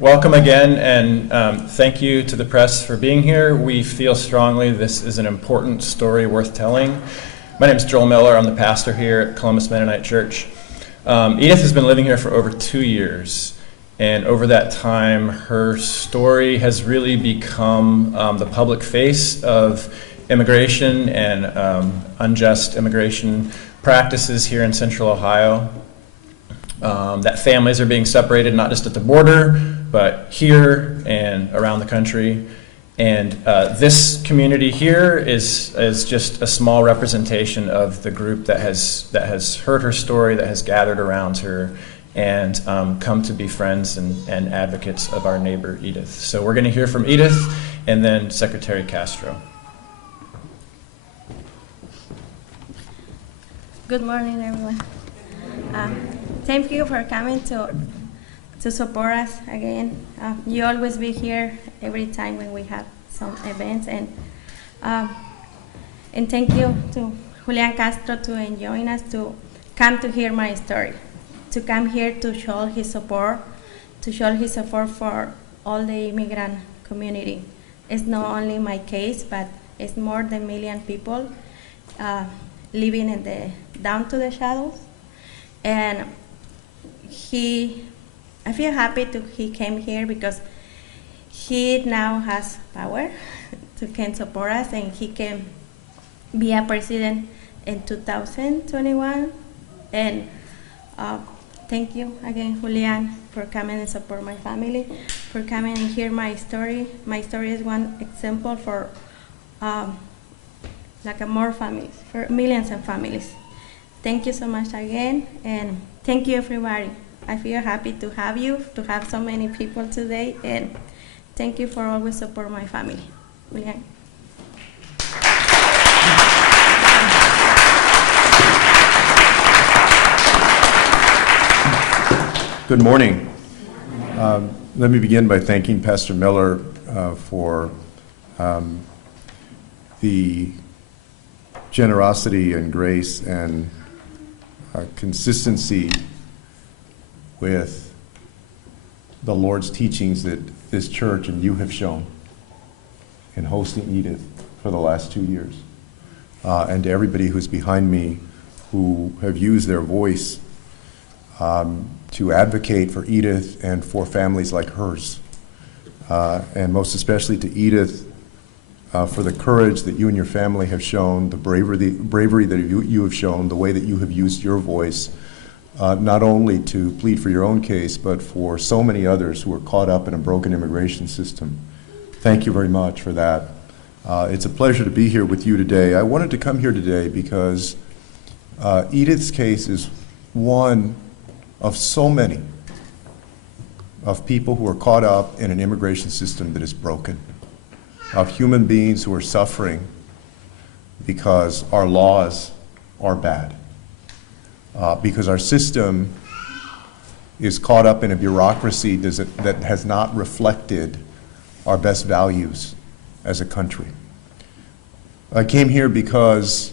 Welcome again, and thank you to the press for being here. We feel strongly this is an important story worth telling. My name is Joel Miller. I'm the pastor here at Columbus Mennonite Church. Edith has been living here for over 2 years, and over that time, her story has really become the public face of immigration and unjust immigration practices here in Central Ohio. That families are being separated not just at the border, but here and around the country. And this community here is just a small representation of the group that has heard her story, that has gathered around her, and come to be friends and advocates of our neighbor Edith. So we're going to hear from Edith and then Secretary Castro. Good morning, everyone. Thank you for coming to support us again. You always be here every time when we have some events, and thank you to Julian Castro to join us to come to hear my story, to come here to show his support, for all the immigrant community. It's not only my case, but it's more than 1 million people living in the down to the shadows. And I feel happy he came here because he now has power to can support us, and he can be a president in 2021. And thank you again, Julian, for coming and support my family, for coming and hear my story. My story is one example for more families, for millions of families. Thank you so much again, and thank you, everybody. I feel happy to have so many people today, and thank you for always support my family. Julian. Good morning. Let me begin by thanking Pastor Miller for the generosity and grace and consistency with the Lord's teachings that this church and you have shown in hosting Edith for the last 2 years. And to everybody who's behind me who have used their voice to advocate for Edith and for families like hers. And most especially to Edith for the courage that you and your family have shown, the bravery that you have shown, the way that you have used your voice, not only to plead for your own case, but for so many others who are caught up in a broken immigration system. Thank you very much for that. It's a pleasure to be here with you today. I wanted to come here today because Edith's case is one of so many of people who are caught up in an immigration system that is broken, of human beings who are suffering because our laws are bad, because our system is caught up in a bureaucracy that has not reflected our best values as a country. I came here because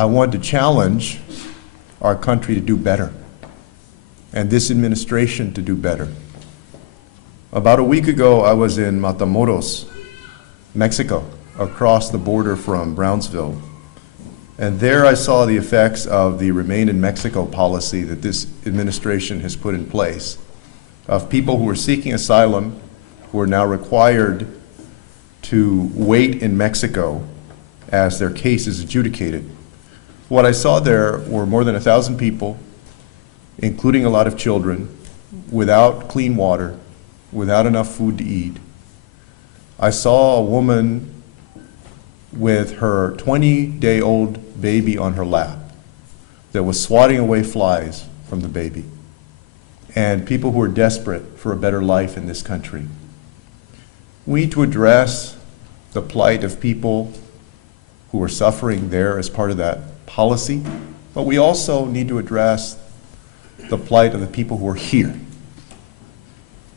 I wanted to challenge our country to do better, and this administration to do better. About a week ago, I was in Matamoros, Mexico, across the border from Brownsville. And there I saw the effects of the Remain in Mexico policy that this administration has put in place, of people who are seeking asylum who are now required to wait in Mexico as their case is adjudicated. What I saw there were more than 1,000 people, including a lot of children, without clean water, without enough food to eat. I saw a woman with her 20-day-old baby on her lap that was swatting away flies from the baby, and people who are desperate for a better life in this country. We need to address the plight of people who are suffering there as part of that policy, but we also need to address the plight of the people who are here.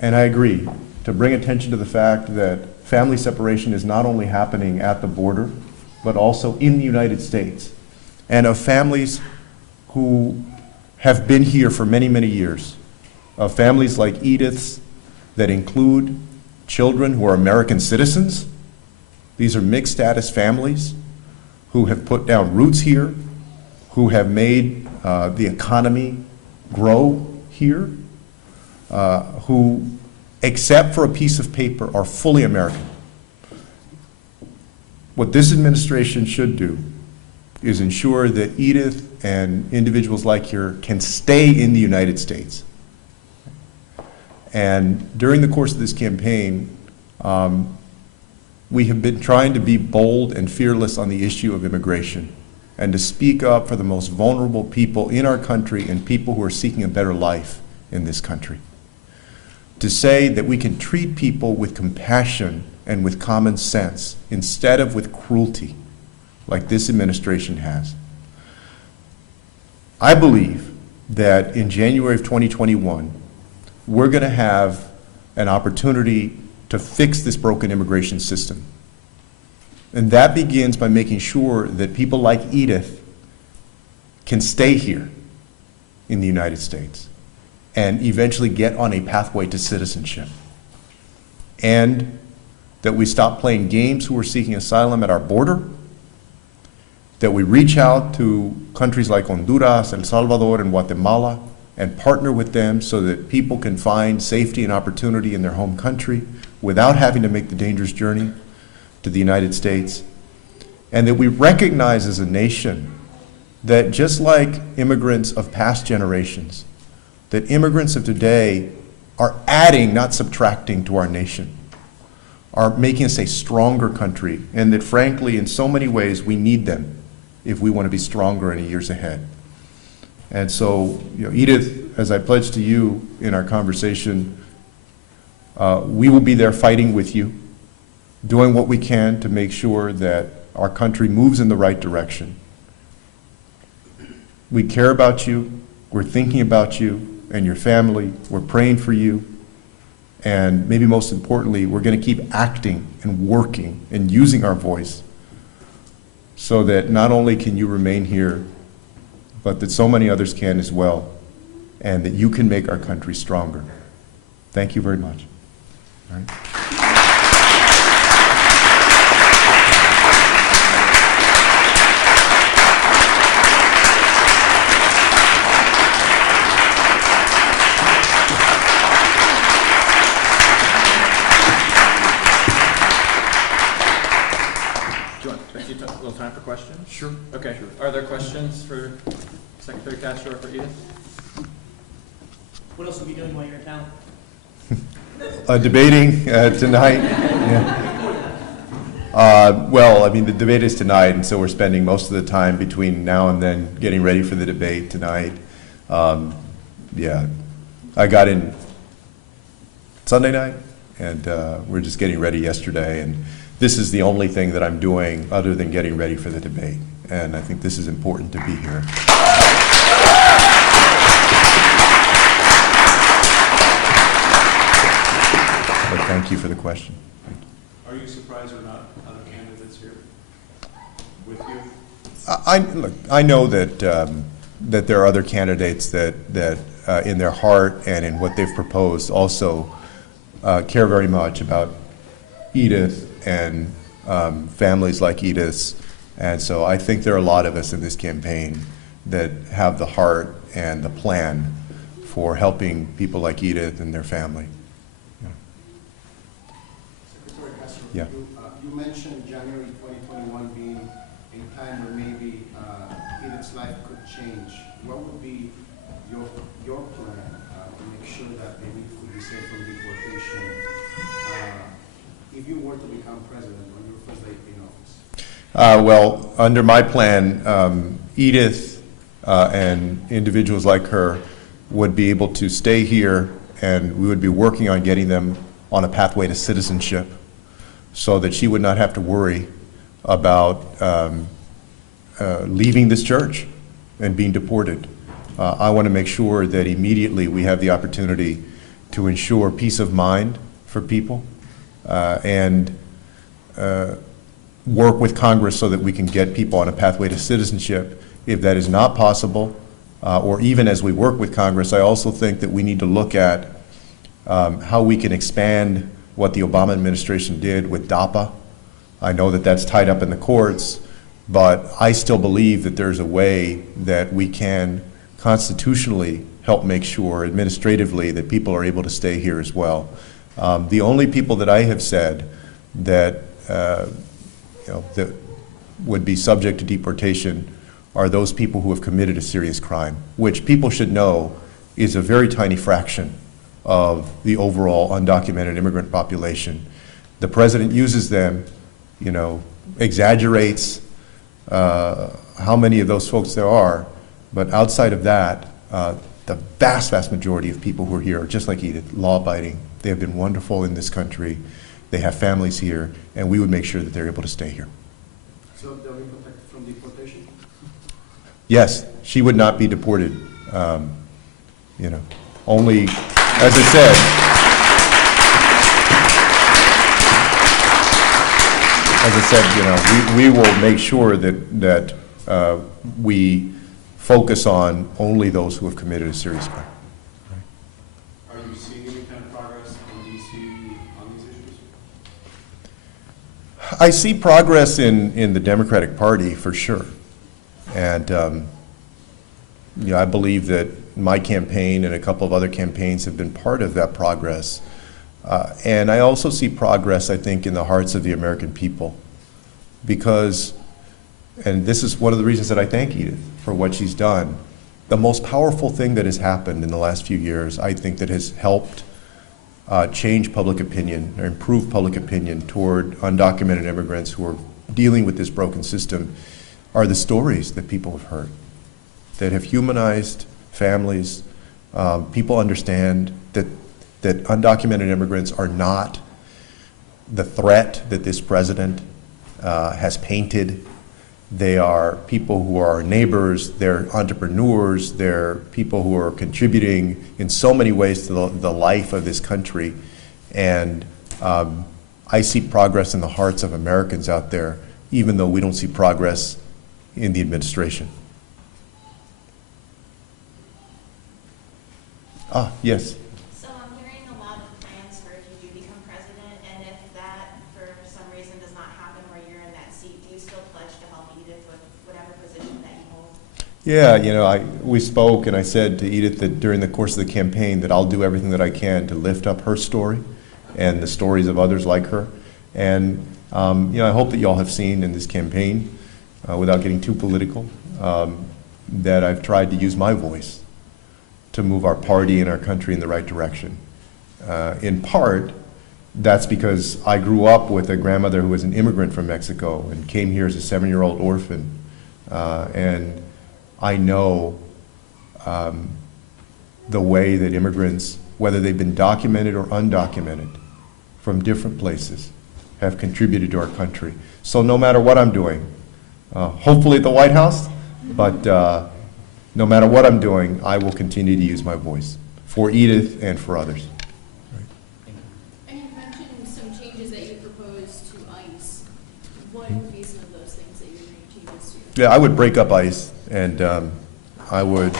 And I agree to bring attention to the fact that family separation is not only happening at the border, but also in the United States, and of families who have been here for many, many years, of families like Edith's that include children who are American citizens. These are mixed status families who have put down roots here, who have made the economy grow here, who, except for a piece of paper, are fully American. What this administration should do is ensure that Edith and individuals like her can stay in the United States. And during the course of this campaign, we have been trying to be bold and fearless on the issue of immigration and to speak up for the most vulnerable people in our country and people who are seeking a better life in this country. To say that we can treat people with compassion and with common sense instead of with cruelty, like this administration has. I believe that in January of 2021, we're going to have an opportunity to fix this broken immigration system. And that begins by making sure that people like Edith can stay here in the United States and eventually get on a pathway to citizenship. And that we stop playing games who are seeking asylum at our border, that we reach out to countries like Honduras, El Salvador, and Guatemala and partner with them so that people can find safety and opportunity in their home country without having to make the dangerous journey to the United States. And that we recognize as a nation that just like immigrants of past generations, that immigrants of today are adding, not subtracting, to our nation, are making us a stronger country, and that frankly, in so many ways, we need them if we want to be stronger in the years ahead. And so, Edith, as I pledged to you in our conversation, we will be there fighting with you, doing what we can to make sure that our country moves in the right direction. We care about you, we're thinking about you and your family, we're praying for you, and maybe most importantly, we're going to keep acting and working and using our voice so that not only can you remain here, but that so many others can as well, and that you can make our country stronger. Thank you very much. All right. A little time for questions? Sure. Okay. Are there questions for Secretary Castro or for Edith? What else will you be doing while you're in town? Debating tonight. Yeah. Well, I mean, the debate is tonight, and so we're spending most of the time between now and then getting ready for the debate tonight. Yeah, I got in Sunday night, and we're just getting ready yesterday, and this is the only thing that I'm doing other than getting ready for the debate, and I think this is important to be here. But thank you for the question. Are you surprised there are not other candidates here with you? Look, I know that that there are other candidates that in their heart and in what they've proposed also care very much about Edith and families like Edith's. And so I think there are a lot of us in this campaign that have the heart and the plan for helping people like Edith and their family. Secretary Castro, Yeah. you mentioned January 2021 being a time where maybe Edith's life could change. What would be your plan to make sure that maybe could be saved from deportation if you were to become president on your first day in office? Well, under my plan, Edith and individuals like her would be able to stay here, and we would be working on getting them on a pathway to citizenship so that she would not have to worry about leaving this church and being deported. I want to make sure that immediately we have the opportunity to ensure peace of mind for people and work with Congress so that we can get people on a pathway to citizenship. If that is not possible, or even as we work with Congress, I also think that we need to look at how we can expand what the Obama administration did with DAPA. I know that that's tied up in the courts, but I still believe that there's a way that we can constitutionally help make sure administratively that people are able to stay here as well. The only people that I have said that that would be subject to deportation are those people who have committed a serious crime, which people should know is a very tiny fraction of the overall undocumented immigrant population. The president uses them, exaggerates how many of those folks there are, but outside of that, the vast, vast majority of people who are here are just like Edith, law-abiding. They have been wonderful in this country. They have families here, and we would make sure that they're able to stay here. So they'll be protected from deportation? Yes, she would not be deported. Only, as I said, we will make sure that we focus on only those who have committed a serious crime. Are you seeing any kind of progress in DC on these issues? I see progress in the Democratic Party for sure. And I believe that my campaign and a couple of other campaigns have been part of that progress. And I also see progress, I think, in the hearts of the American people. Because, and this is one of the reasons that I thank Edith for what she's done, the most powerful thing that has happened in the last few years, I think, that has helped change public opinion or improve public opinion toward undocumented immigrants who are dealing with this broken system are the stories that people have heard that have humanized families. People understand that undocumented immigrants are not the threat that this president has painted. They are people who are our neighbors, they're entrepreneurs, they're people who are contributing in so many ways to the life of this country. And I see progress in the hearts of Americans out there, even though we don't see progress in the administration. Yes. So I'm hearing a lot of plans for if you do become president, and if that, for some reason, does not happen where you're in that seat, do you still pledge to help Edith with whatever position that you hold? Yeah, we spoke, and I said to Edith that during the course of the campaign that I'll do everything that I can to lift up her story and the stories of others like her. And I hope that y'all have seen in this campaign, without getting too political, that I've tried to use my voice to move our party and our country in the right direction. In part, that's because I grew up with a grandmother who was an immigrant from Mexico and came here as a 7-year-old orphan. And I know the way that immigrants, whether they've been documented or undocumented, from different places, have contributed to our country. So no matter what I'm doing, hopefully at the White House, but no matter what I'm doing, I will continue to use my voice for Edith and for others. And you mentioned some changes that you proposed to ICE. What would be some of those things that you're making changes to? Yeah, I would break up ICE, and I would.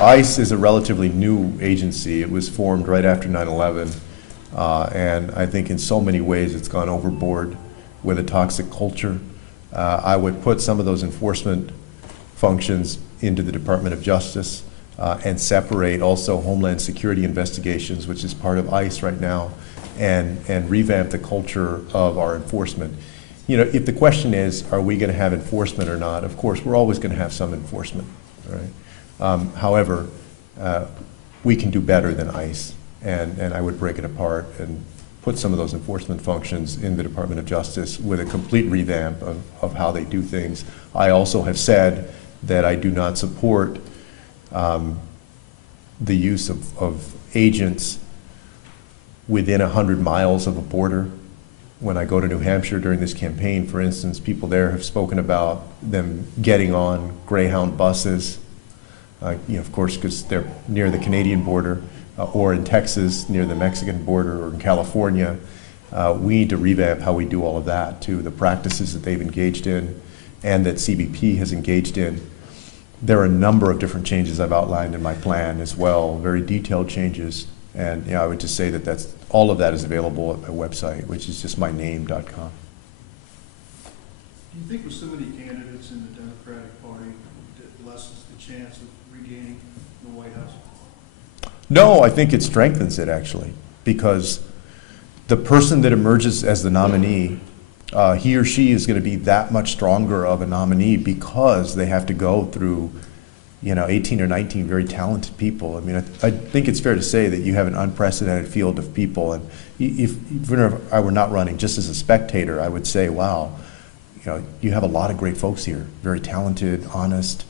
ICE is a relatively new agency. It was formed right after 9/11, and I think in so many ways it's gone overboard with a toxic culture. I would put some of those enforcement functions into the Department of Justice and separate also Homeland Security investigations, which is part of ICE right now, and revamp the culture of our enforcement. If the question is, are we going to have enforcement or not? Of course, we're always going to have some enforcement, right? However, we can do better than ICE, and I would break it apart and put some of those enforcement functions in the Department of Justice with a complete revamp of how they do things. I also have said that I do not support the use of agents within 100 miles of a border. When I go to New Hampshire during this campaign, for instance, people there have spoken about them getting on Greyhound buses, of course, because they're near the Canadian border, or in Texas near the Mexican border, or in California. We need to revamp how we do all of that, to the practices that they've engaged in and that CBP has engaged in. There are a number of different changes I've outlined in my plan as well, very detailed changes. And I would just say that all of that is available at my website, which is just myname.com. Do you think with so many candidates in the Democratic Party, it lessens the chance of regaining the White House? No, I think it strengthens it, actually, because the person that emerges as the nominee, he or she is going to be that much stronger of a nominee because they have to go through, 18 or 19 very talented people. I mean, I think it's fair to say that you have an unprecedented field of people. And even if I were not running, just as a spectator, I would say, wow, you have a lot of great folks here, very talented, honest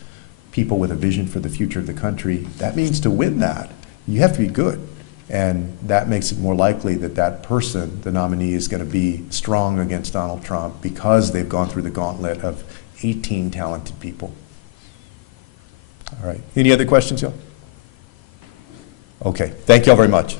people with a vision for the future of the country. That means to win that, you have to be good. And that makes it more likely that that person, the nominee, is going to be strong against Donald Trump because they've gone through the gauntlet of 18 talented people. All right. Any other questions, y'all? Okay. Thank you all very much.